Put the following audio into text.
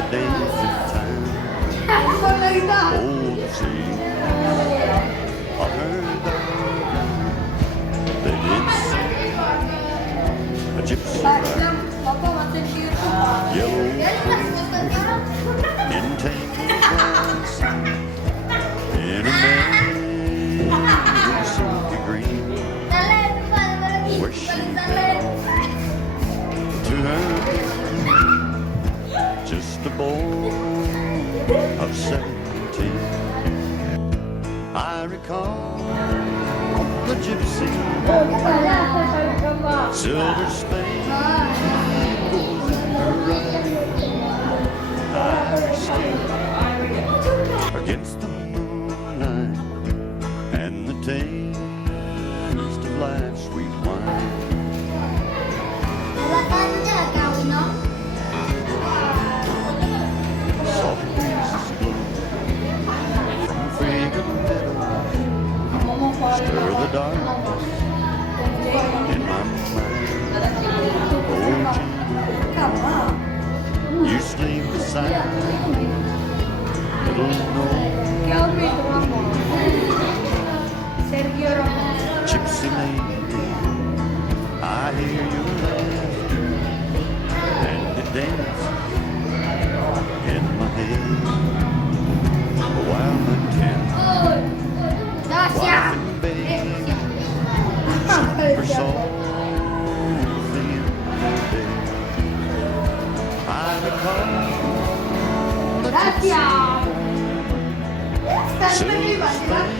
the days of time. Old sea, of her darling, they did sing a gypsy ride. Yellow in tangled grass, in a meadow silky green, where she fell to her knees, just a boy of 17. I recall the gypsy silver spangles in her ride. I stand against the moonlight and the taste of life's sweet wine. Soft breezes blow from fragrant meadows, stir the darkness in my mind. Oh, Jane, you sleep beside me, little know. Gypsy lady, I hear your laughter and it dances in my head while my tender wife and baby sleep her softly in their bed. I recall the gypsy silver spangles